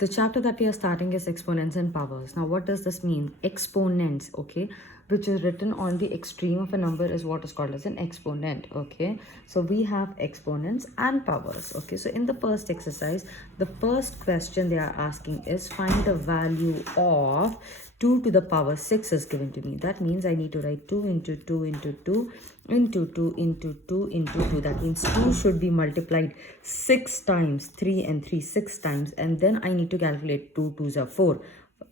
The chapter that we are starting is exponents and powers. Now, what does this mean? Exponents, okay, which is written on the extreme of a number is what is called as an exponent, okay. So we have exponents and powers, okay. So in the first exercise, the first question they are asking is find the value of 2 to the power 6 is given to me. That means I need to write 2 into 2 into 2 into 2 into 2 into 2. That means 2 should be multiplied 6 times, 3 and 3 6 times, and then I need to calculate 2 2s are 4.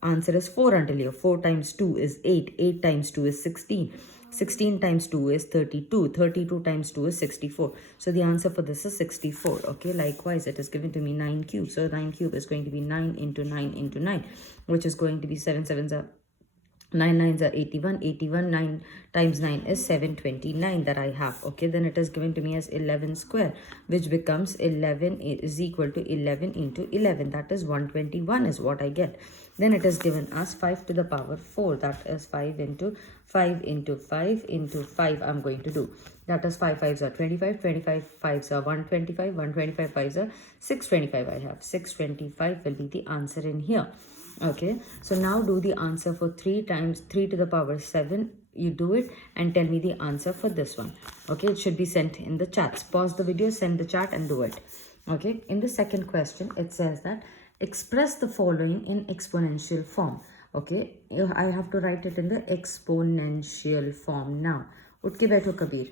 Answer is 4 until here. 4 times 2 is 8. 8 times 2 is 16. 16 times 2 is 32. 32 times 2 is 64. So the answer for this is 64. Okay, likewise, it is given to me 9 cubes. So 9 cube is going to be 9 into 9 into 9, which is going to be 7 sevens are 9 nines are 81. 81 9 times 9 is 729 that I have. Okay, then it is given to me as 11 square, which becomes 11 is equal to 11 into 11. That is 121 is what I get. Then it is given as 5 to the power 4. That is 5 into 5 into 5 into 5 I'm going to do. That is 5 5s are 25. 25 5s are 125. 125 5s are 625 I have. 625 will be the answer in here. Okay, so now do the answer for 3 times 3 to the power 7. You do it and tell me the answer for this one. Okay, it should be sent in the chats. Pause the video, send the chat and do it. Okay, in the second question, it says that express the following in exponential form. Okay, I have to write it in the exponential form now. Utke baitho Kabir.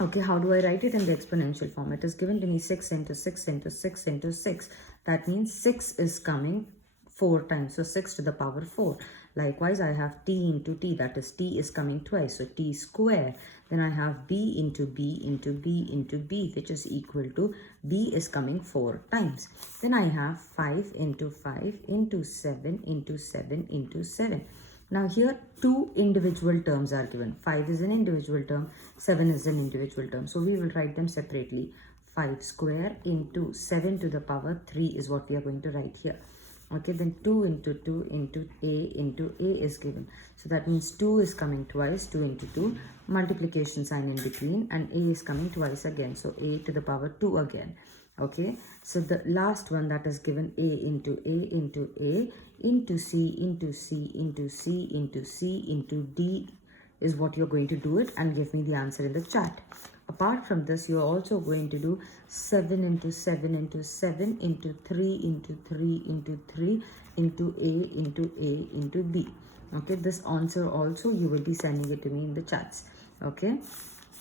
Okay, how do I write it in the exponential form? It is given to me 6 into 6 into 6 into 6. That means 6 is coming 4 times. So 6 to the power 4. Likewise, I have t into t. That is t is coming twice. So t square. Then I have b into b into b into b, which is equal to b is coming 4 times. Then I have 5 into 5 into 7 into 7 into 7. Now here 2 individual terms are given. 5 is an individual term, 7 is an individual term. So we will write them separately. 5 square into 7 to the power 3 is what we are going to write here. Okay, then 2 into 2 into a is given. So that means 2 is coming twice, 2 into 2, multiplication sign in between, and a is coming twice again. So a to the power 2 again. Okay, so the last one that is given a into a into a into c into c into c into c into d is what you're going to do it and give me the answer in the chat. Apart from this, you're also going to do 7 into 7 into 7 into 3 into 3 into 3 into a into a into b. Okay, this answer also you will be sending it to me in the chats. Okay,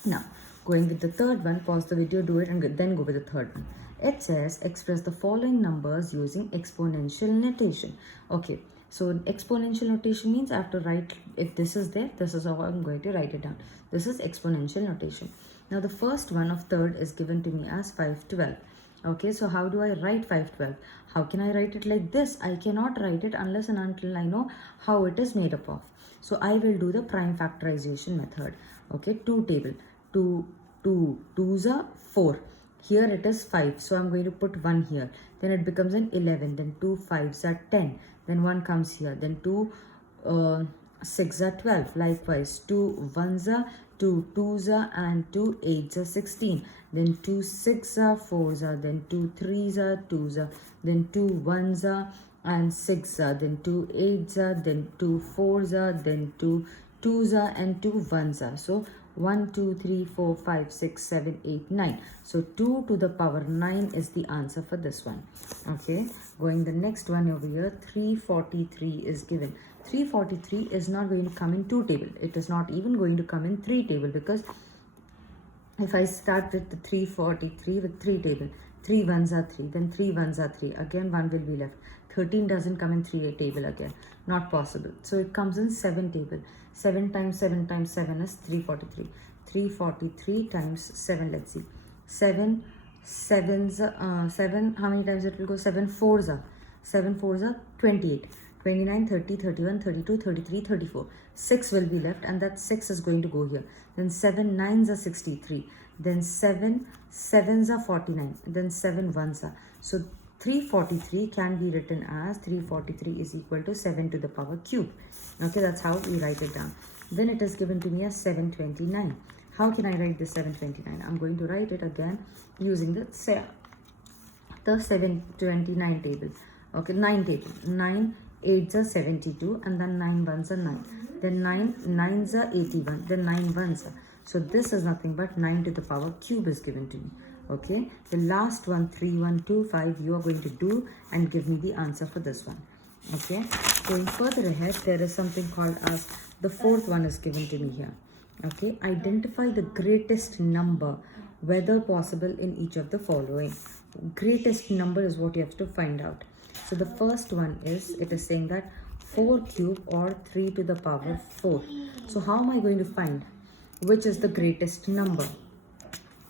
now going with the third one, pause the video, do it, and then go with the third one. It says express the following numbers using exponential notation. Okay, so exponential notation means I have to write, if this is there, this is how I'm going to write it down. This is exponential notation. Now the first one of third is given to me as 512. Okay, so how do I write 512? How can I write it like this? I cannot write it unless and until I know how it is made up of. So I will do the prime factorization method. Okay, 2 table. 2 2s are 4. Here it is 5. So I'm going to put 1 here. Then it becomes an 11. Then 2 5s are 10. Then 1 comes here. Then 2 6 are 12. Likewise, 2 1s are 2 2s are and 2 8s are 16. Then 2 6 are 4s are. Then 2 3s are 2s are. Then 2 1s are and 6 are. Then 2 8s are. Then 2 4s are. Then 2 2s are and 2 1s are. So 1 2 3 4 5 6 7 8 9. So 2 to the power 9 is the answer for this one. Okay, going the next one over here, 343 is given. 343 is not going to come in 2 table. It is not even going to come in 3 table, because if I start with the 343 with 3 table, 3 1s are 3, then 3 1s are 3, again 1 will be left. 13 doesn't come in 3 table again, not possible. So it comes in 7 table. 7 times 7 times 7 is 343. 343 times 7, let's see. 7 sevens, 7, how many times it will go? 7 4s are. 7 4s are 28. 29, 30, 31, 32, 33, 34. 6 will be left, and that 6 is going to go here. Then 7 9s are 63. Then 7 7s are 49. Then 7 1s are. So 343 can be written as 343 is equal to 7 to the power cube. Okay, that's how we write it down. Then it is given to me as 729. How can I write this 729? I'm going to write it again using the the 729 table. Okay, 9 table. 9 8s are 72, and then 9 1s are 9. Then 9 9s are 81. Then 9 1s are. So this is nothing but 9 to the power cube is given to me. Okay, the last one, 3 1 2 5, you are going to do and give me the answer for this one. Okay, going further ahead, there is something called as the fourth one is given to me here. Okay, identify the greatest number, whether possible, in each of the following. Greatest number is what you have to find out. So the first one is, it is saying that 4 cube or 3 to the power 4. So how am I going to find which is the greatest number?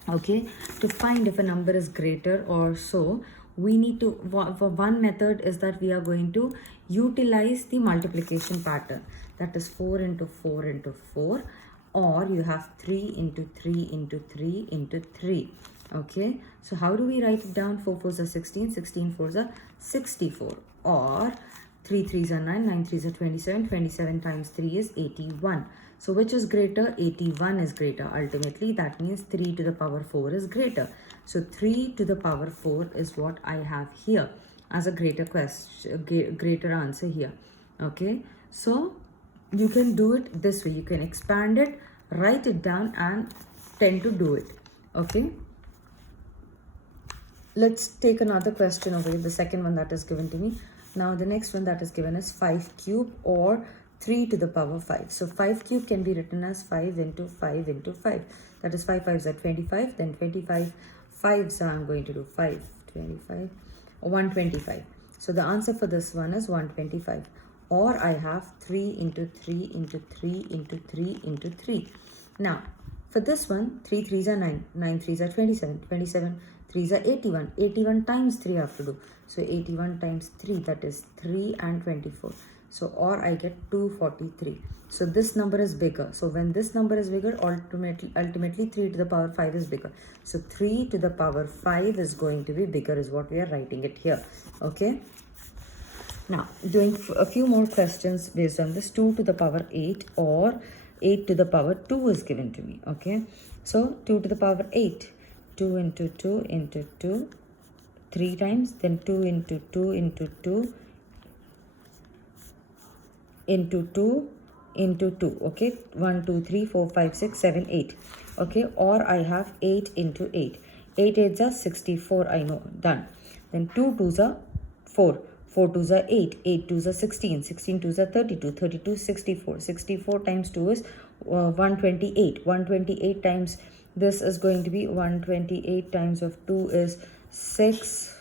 Okay, to find if a number is greater or so, we need to, for one method is that we are going to utilize the multiplication pattern, that is 4 into 4 into 4, or you have 3 into 3 into 3 into 3. Okay, so how do we write it down? 4 4s are 16, 16 4s are 64, or 3 3s are 9, 9 3s are 27, 27 times 3 is 81. So which is greater? 81 is greater. Ultimately, that means 3 to the power 4 is greater. So 3 to the power 4 is what I have here as a greater question, greater answer here. Okay, so you can do it this way. You can expand it, write it down, and tend to do it. Okay, let's take another question over here, the second one that is given to me. Now the next one that is given is 5 cube or 3 to the power 5. So 5 cube can be written as 5 into 5 into 5. That is 5 5s are 25. Then 25 5s are, I'm going to do 5, 25, 125. So the answer for this one is 125. Or I have 3 into 3 into 3 into 3 into 3. Now for this one, 3 3s are 9, 9 3s are 27, 27 3s are 81, 81 times 3 I have to do. So 81 times 3, that is 3 and 24. So or I get 243. So this number is bigger. So when this number is bigger, ultimately 3 to the power 5 is bigger. So 3 to the power 5 is going to be bigger is what we are writing it here. Okay. Now doing a few more questions based on this. 2 to the power 8 or 8 to the power 2 is given to me. Okay. So 2 to the power 8. 2 into 2 into 2. 3 times. Then 2 into 2 into 2. Into 2 into 2. Okay, 1 2 3 4 5 6 7 8. Okay, or I have 8 into 8. 8 8s are 64. I know, done. Then 2 2s are 4, 4 2s are 8, 8 2s are 16, 16 2s are 32, 32 64. 64 times 2 is 128. 128 times this is going to be 128 times of 2 is 6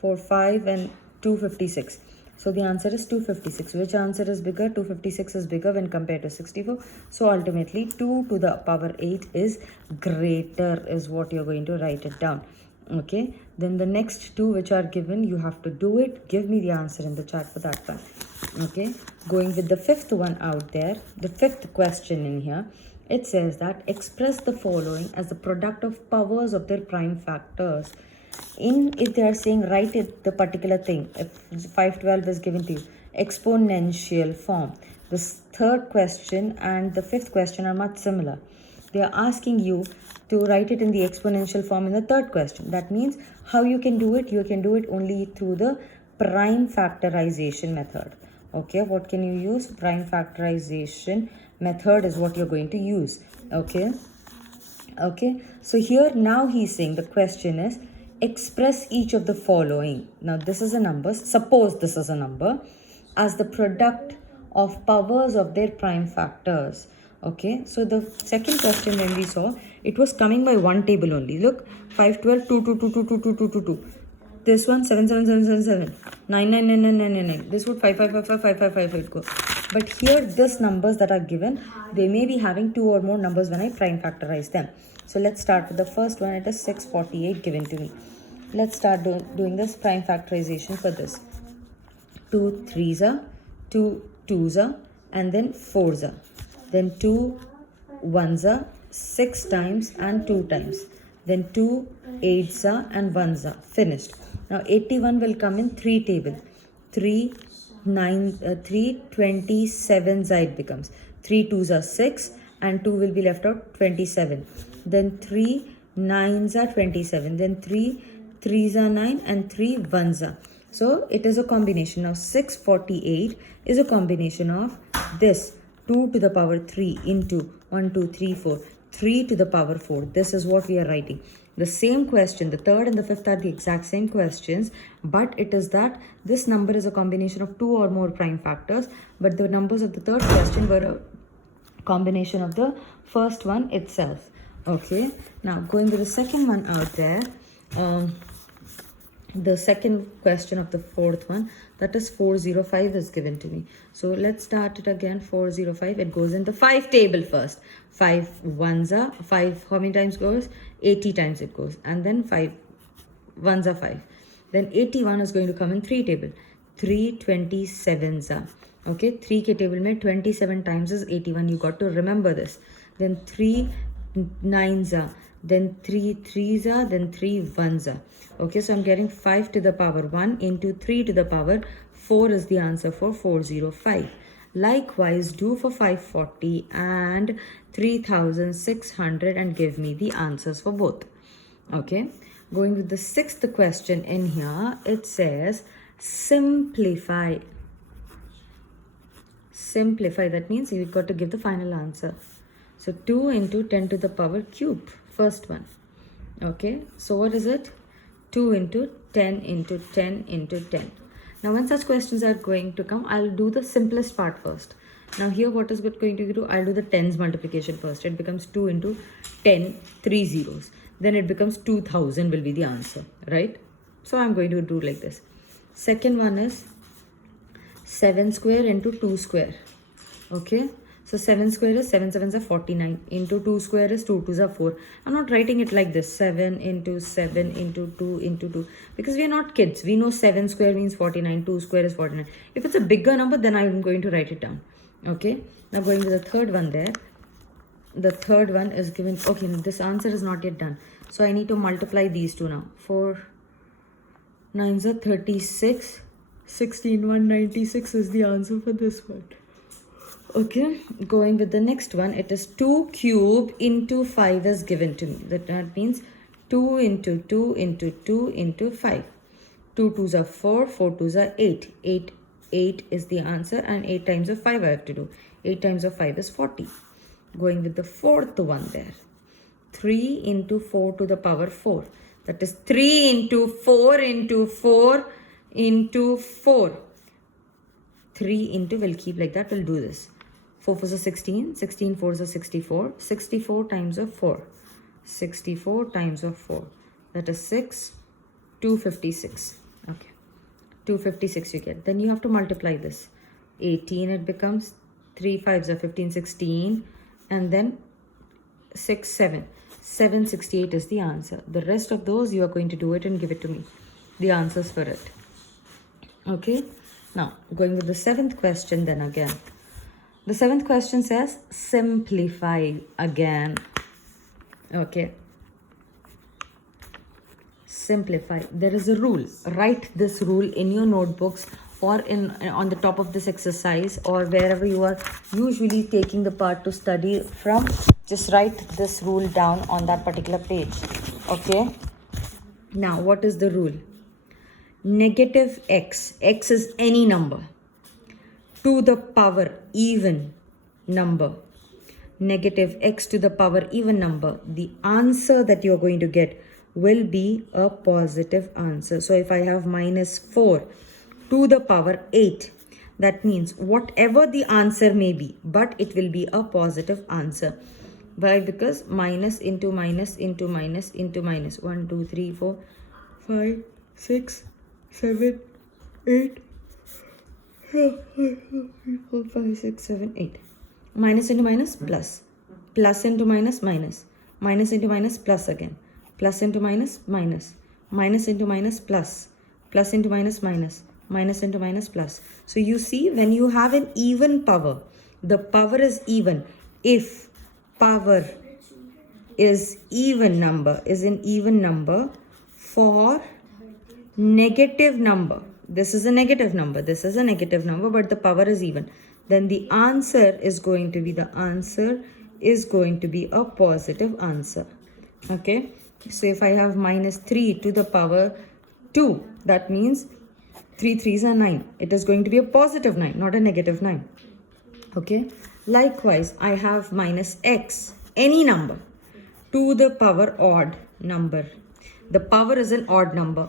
4 5 and 256. So the answer is 256. Which answer is bigger? 256 is bigger when compared to 64. So ultimately 2 to the power 8 is greater is what you're going to write it down. Okay. Then the next two which are given, you have to do it. Give me the answer in the chat for that one. Okay. Going with the fifth one out there, the fifth question in here. It says that express the following as the product of powers of their prime factors. If they are saying write it the particular thing, if 512 is given to you, exponential form. This third question and the fifth question are much similar. They are asking you to write it in the exponential form in the third question. That means how you can do it? You can do it only through the prime factorization method. Okay, what can you use? Prime factorization method is what you're going to use. Okay. Okay, so here now he's saying the question is express each of the following. Now this is a number. Suppose this is a number as the product of powers of their prime factors. Okay, so the second question when we saw, it was coming by one table only. Look, 5 12 2 2 2 2 2 2 2 2 2. This one 7 7 7 7 7 9 9 9 9 9 9 9. This would 5 5 5 5 5 5 5 5 go. But here this numbers that are given, they may be having two or more numbers when I prime factorize them. So let's start with the first one. It is 648 given to me. Let's start doing this prime factorization for this. 2 3s are, 2 2s are, and then 4s are. Then 2 1s are 6 times and 2 times. Then 2 8s are and 1s are. Finished. Now 81 will come in 3 table. 3 27s it becomes. 3 2s are 6 and 2 will be left out, 27. Then 3 9s are 27. Then 3 3s are 9 and 3 1s are. So it is a combination. Now 648 is a combination of this 2 to the power 3 into 1, 2, 3, 4, 3 to the power 4. This is what we are writing. The same question, the third and the fifth are the exact same questions, but it is that this number is a combination of 2 or more prime factors, but the numbers of the third question were a combination of the first one itself. Okay, now going to the second one out there, the second question of the fourth one, that is 405 is given to me. So let's start it again. 405, it goes in the 5 table first. 5 1s are 5, how many times goes? 80 times it goes, and then 5 1s are 5. Then 81 is going to come in 3 table. 3 27s are, okay, 3 ke table mein 27 times is 81. You got to remember this. Then 3 9s are, then 3 3s are, then 3 1s are. Okay, so I'm getting 5 to the power 1 into 3 to the power 4 is the answer for 405. Likewise, do for 540 and 3600 and give me the answers for both. Okay, going with the sixth question in here, it says simplify. Simplify, that means you've got to give the final answer. So 2 into 10 to the power cube, first one. Okay, so what is it? 2 into 10 into 10 into 10. Now when such questions are going to come, I'll do the simplest part first. Now here what is going to do? I'll do the tens multiplication first. It becomes 2 into 10, 3 zeros. Then it becomes 2000 will be the answer, right? So I'm going to do like this. Second one is 7 square into 2 square. Okay, so 7 square is 7 sevens are 49 into 2 square is 2 twos are 4. I'm not writing it like this, 7 into 7 into 2 into 2, because we are not kids. We know 7 square means 49, 2 square is 49. If it's a bigger number, then I'm going to write it down. Okay, now going to the third one there. The third one is given, okay, this answer is not yet done. So I need to multiply these two now. 4 9s are 36, 16, 196 is the answer for this one. Okay, going with the next one, it is 2 cube into 5 is given to me. That means 2 into 2 into 2 into 5. 2 2s are 4, 4 2s are 8. 8 is the answer, and 8 times of 5 I have to do. 8 times of 5 is 40. Going with the fourth one there. 3 into 4 to the power 4. That is 3 into 4 into 4 into 4. 3 into, we'll keep like that, we'll do this. 4 4s are 16, 16 4s are 64, 64 times of 4, 64 times of 4, that is 6, 256, okay, 256 you get. Then you have to multiply this, 18 it becomes, 3 5s are 15, 16, and then 6 7, 768 is the answer. The rest of those you are going to do it and give it to me, the answers for it. Okay, now going with the seventh question then again. The seventh question says simplify again. Okay, simplify. There is a rule. Write this rule in your notebooks or on the top of this exercise or wherever you are usually taking the part to study from. Just write this rule down on that particular page. Okay, now what is the rule? Negative x is any number, to the power even number, negative x to the power even number, the answer that you are going to get will be a positive answer. So if I have minus 4 to the power 8, that means whatever the answer may be, but it will be a positive answer. Why? Because minus into minus into minus into minus, 1 2 3 4 5 6 7 8 4 5 6 7 8. Minus into minus plus, plus into minus minus, minus into minus plus again, plus into minus minus, minus into minus plus, plus into minus minus, minus into minus plus. So you see, when you have an even power, the power is even. If power is even number, is an even number for negative number, this is a negative number, this is a negative number, but the power is even, then the answer is going to be, a positive answer. Okay, So if I have minus 3 to the power 2, that means 3 3s are 9. It is going to be a positive 9, not a negative 9. Okay. Likewise, I have minus x, any number, to the power odd number. The power is an odd number.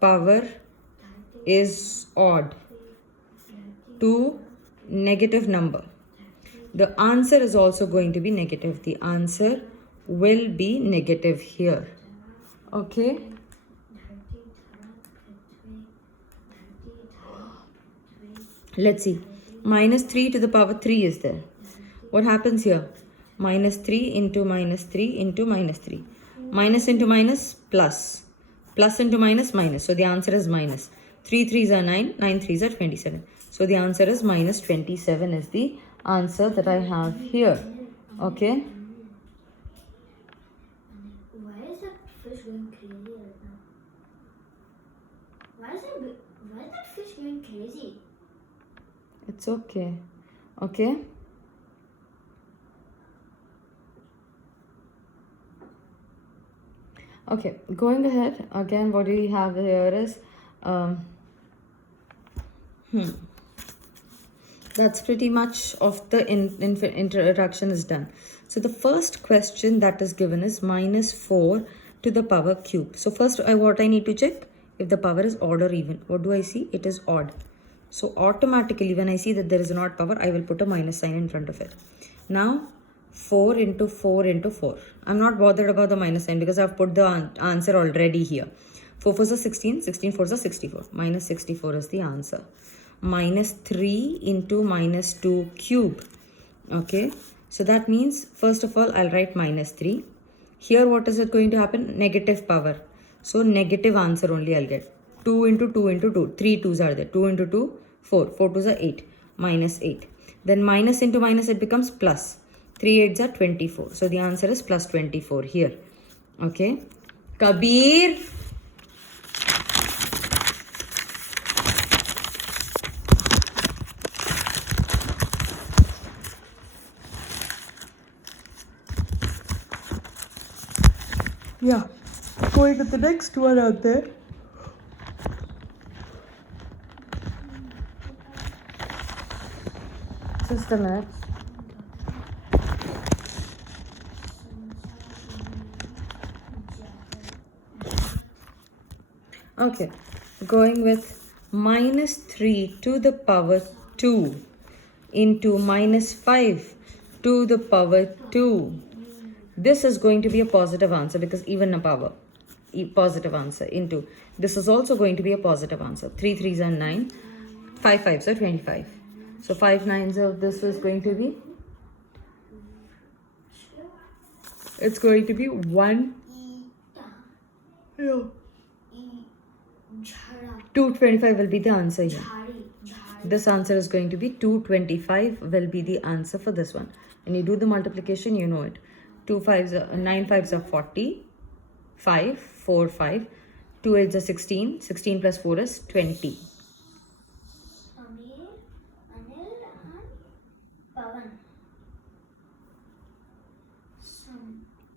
Power is odd to negative number. The answer is also going to be negative. The answer will be negative here. Okay. Let's see. Minus 3 to the power 3 is there. What happens here? Minus 3 into minus 3 into minus 3. Minus into minus, plus. Plus into minus, minus. So the answer is minus. 3 3s are 9, 9 3s are 27. So the answer is minus 27 is the answer that I have here. Okay. Why is that fish going crazy right now? Why is that fish going crazy? It's okay. Okay. Okay, going ahead, again, what we have here is, that's pretty much of the introduction is done. So the first question that is given is minus 4 to the power cube. So first, what I need to check, if the power is odd or even. What do I see? It is odd. So automatically, when I see that there is an odd power, I will put a minus sign in front of it. Now, 4 into 4 into 4. I'm not bothered about the minus sign because I've put the answer already here. 4 4s are 16, 16 4s are 64. Minus 64 is the answer. Minus 3 into minus 2 cube. Okay. So that means, first of all, I'll write minus 3. Here, what is it going to happen? Negative power. So negative answer only I'll get. 2 into 2 into 2. 3 2s are there. 2 into 2, 4. 4 2s are 8. Minus 8. Then minus into minus, it becomes plus. 3 8s are 24. So the answer is plus 24 here. Okay. Kabir. Yeah. Going to the next one out there. Just a minute. Okay, going with minus 3 to the power 2 into minus 5 to the power 2. This is going to be a positive answer because even a power, positive answer into. This is also going to be a positive answer. 3 3s are 9, 5 5s are 25. So 5 9s of this is going to be, it's going to be 1. No. 225 will be the answer here. This answer is going to be 225 will be the answer for this one. When you do the multiplication, you know it. 9 5s are 40, 5, 4, 5, 2 8s are 16, 16 plus 4 is 20.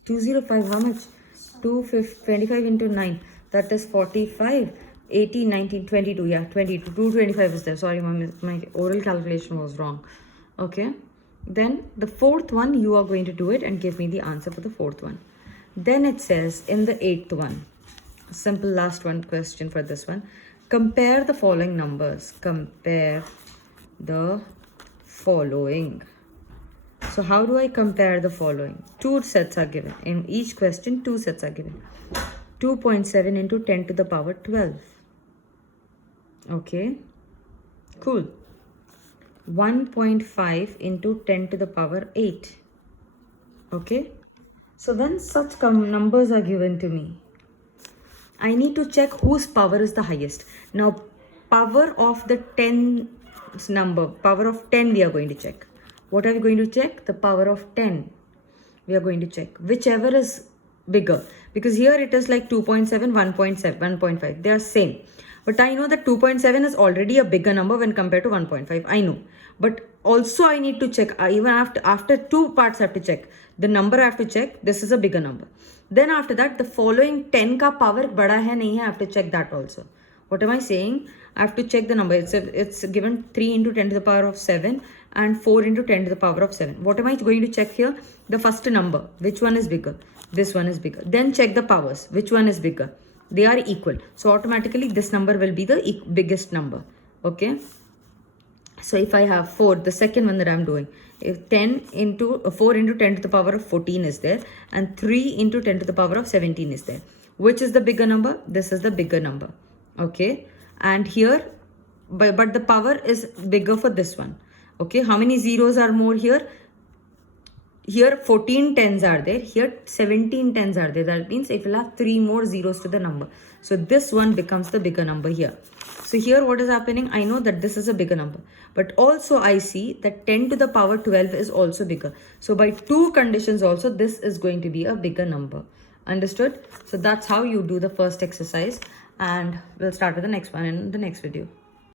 205, how much? 25 into 9, that is 45, 18, 19, 22, yeah, 22, 225 is there. Sorry, my oral calculation was wrong. Okay, then the fourth one, you are going to do it and give me the answer for the fourth one. Then it says in the eighth one, simple last one question for this one, compare the following numbers. Compare the following. So how do I compare the following? 2 sets are given. In each question, 2 sets are given. 2.7 into 10 to the power 12. Okay. Cool. 1.5 into 10 to the power 8. Okay. So when such numbers are given to me, I need to check whose power is the highest. Now, power of the 10 number, power of 10 we are going to check. What are we going to check? The power of 10. We are going to check whichever is bigger. Because here it is like 2.7, 1.7, 1.5. They are same. But I know that 2.7 is already a bigger number when compared to 1.5. I know. But also I need to check. Even after 2 parts I have to check. The number I have to check. This is a bigger number. Then after that, the following 10 का power बड़ा है नहीं है, I have to check that also. What am I saying? I have to check the number. It's given 3 into 10 to the power of 7 and 4 into 10 to the power of 7. What am I going to check here? The first number. Which one is bigger? This one is bigger. Then check the powers. Which one is bigger? They are equal. So automatically this number will be the biggest number. Okay. So if I have 4, the second one that I'm doing, if 10 into 4 into 10 to the power of 14 is there and 3 into 10 to the power of 17 is there. Which is the bigger number? This is the bigger number. Okay. And here, but the power is bigger for this one. Okay. How many zeros are more here? Here 14 tens are there. Here 17 tens are there. That means if you'll have 3 more zeros to the number. So this one becomes the bigger number here. So here what is happening? I know that this is a bigger number. But also I see that 10 to the power 12 is also bigger. So by 2 conditions also this is going to be a bigger number. Understood? So that's how you do the first exercise. And we'll start with the next one in the next video.